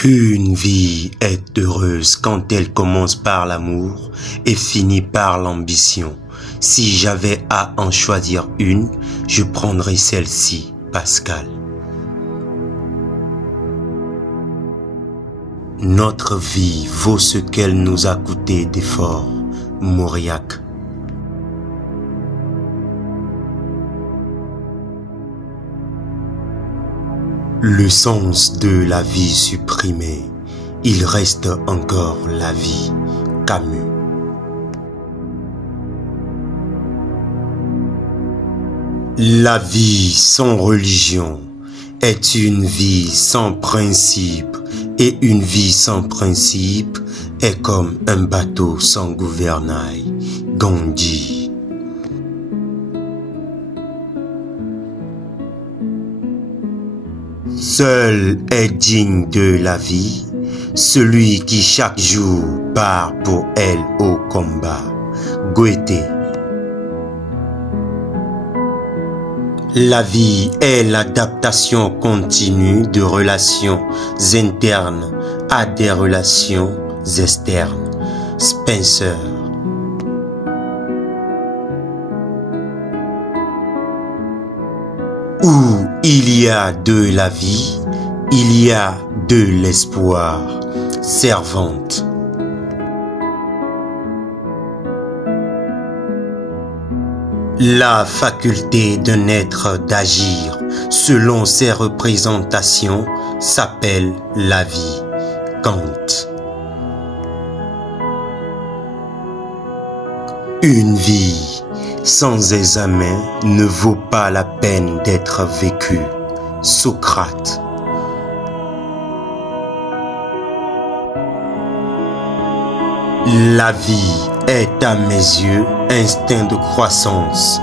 Qu'une vie est heureuse quand elle commence par l'amour et finit par l'ambition. Si j'avais à en choisir une, je prendrais celle-ci, Pascal. Notre vie vaut ce qu'elle nous a coûté d'efforts, Mauriac. Le sens de la vie supprimé, il reste encore la vie, Camus. La vie sans religion est une vie sans principe, et une vie sans principe est comme un bateau sans gouvernail, Gandhi. Seul est digne de la vie celui qui chaque jour part pour elle au combat. Goethe. La vie est l'adaptation continue de relations internes à des relations externes. Spencer. Où il y a de la vie, il y a de l'espoir. Servante. La faculté d'un être d'agir selon ses représentations s'appelle la vie. Kant. Une vie sans examen ne vaut pas la peine d'être vécue. Socrate. La vie est à mes yeux instinct de croissance,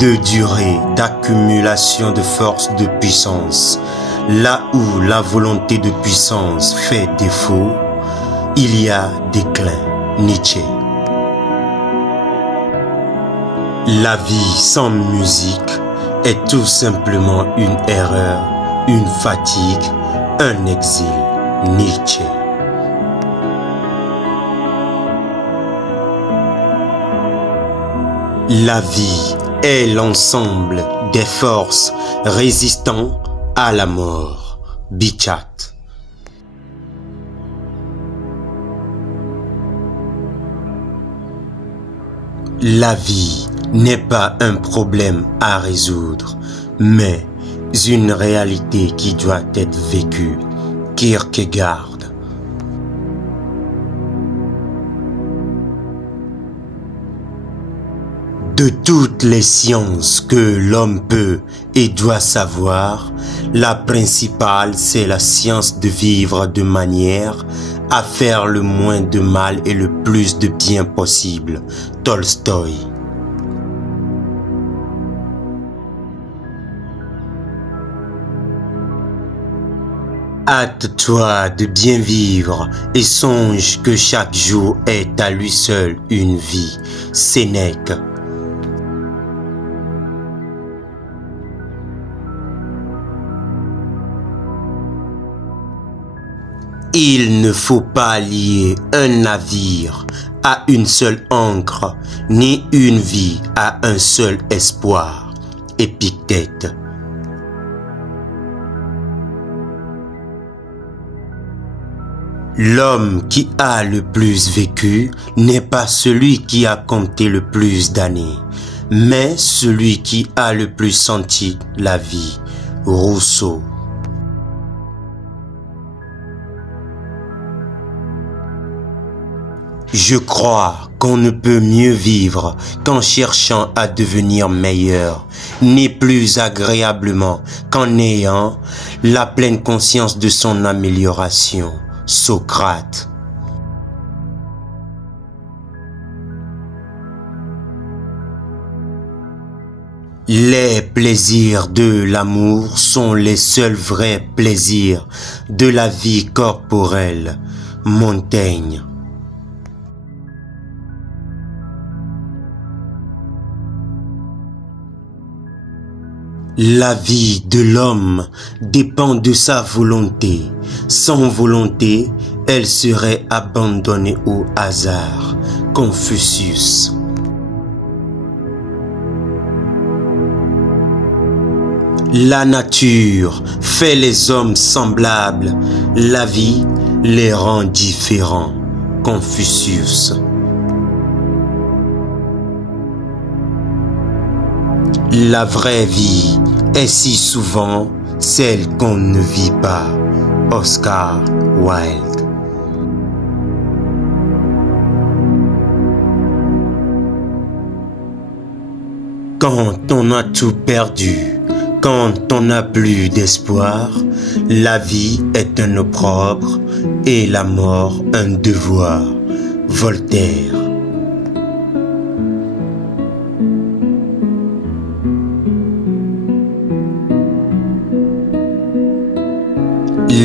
de durée, d'accumulation de force, de puissance. Là où la volonté de puissance fait défaut, il y a déclin. Nietzsche. La vie sans musique est tout simplement une erreur, une fatigue, un exil. Nietzsche. La vie est l'ensemble des forces résistant à la mort. Bichat. La vie n'est pas un problème à résoudre, mais une réalité qui doit être vécue. Kierkegaard. De toutes les sciences que l'homme peut et doit savoir, la principale c'est la science de vivre de manière à faire le moins de mal et le plus de bien possible. Tolstoï. Hâte-toi de bien vivre et songe que chaque jour est à lui seul une vie. Sénèque. Il ne faut pas lier un navire à une seule ancre, ni une vie à un seul espoir. Épictète. L'homme qui a le plus vécu n'est pas celui qui a compté le plus d'années, mais celui qui a le plus senti la vie. Rousseau. Je crois qu'on ne peut mieux vivre qu'en cherchant à devenir meilleur, ni plus agréablement qu'en ayant la pleine conscience de son amélioration. Socrate. Les plaisirs de l'amour sont les seuls vrais plaisirs de la vie corporelle. Montaigne. La vie de l'homme dépend de sa volonté. Sans volonté, elle serait abandonnée au hasard. Confucius. La nature fait les hommes semblables. La vie les rend différents. Confucius. La vraie vie est si souvent celle qu'on ne vit pas. Oscar Wilde. Quand on a tout perdu, quand on n'a plus d'espoir, la vie est un opprobre et la mort un devoir. Voltaire.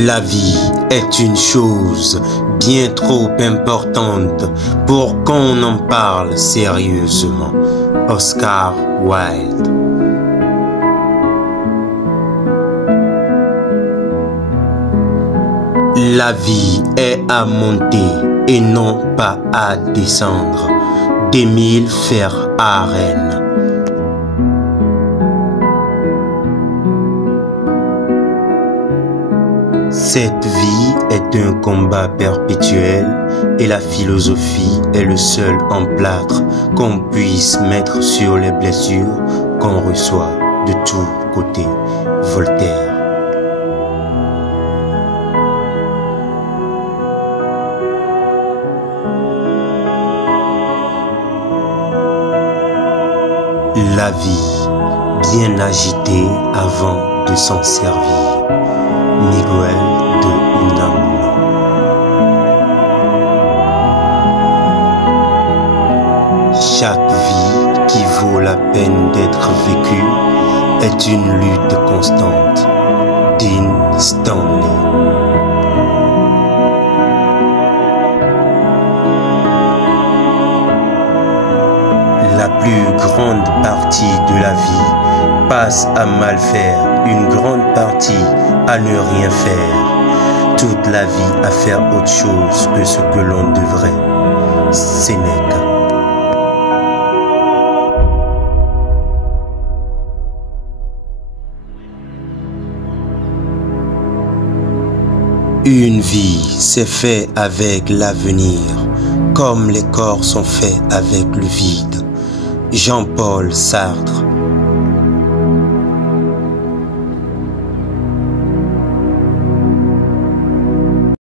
La vie est une chose bien trop importante pour qu'on en parle sérieusement. Oscar Wilde. La vie est à monter et non pas à descendre. d'Émile Verhaeren. Cette vie est un combat perpétuel et la philosophie est le seul emplâtre qu'on puisse mettre sur les blessures qu'on reçoit de tous côtés. Voltaire. La vie, bien agitée avant de s'en servir. Miguel de Unamuno. Chaque vie qui vaut la peine d'être vécue est une lutte constante. Dean Stanley. La plus grande partie de la vie passe à mal faire, une grande partie à ne rien faire, toute la vie à faire autre chose que ce que l'on devrait. Sénèque. Une vie, c'est fait avec l'avenir, comme les corps sont faits avec le vide. Jean-Paul Sartre.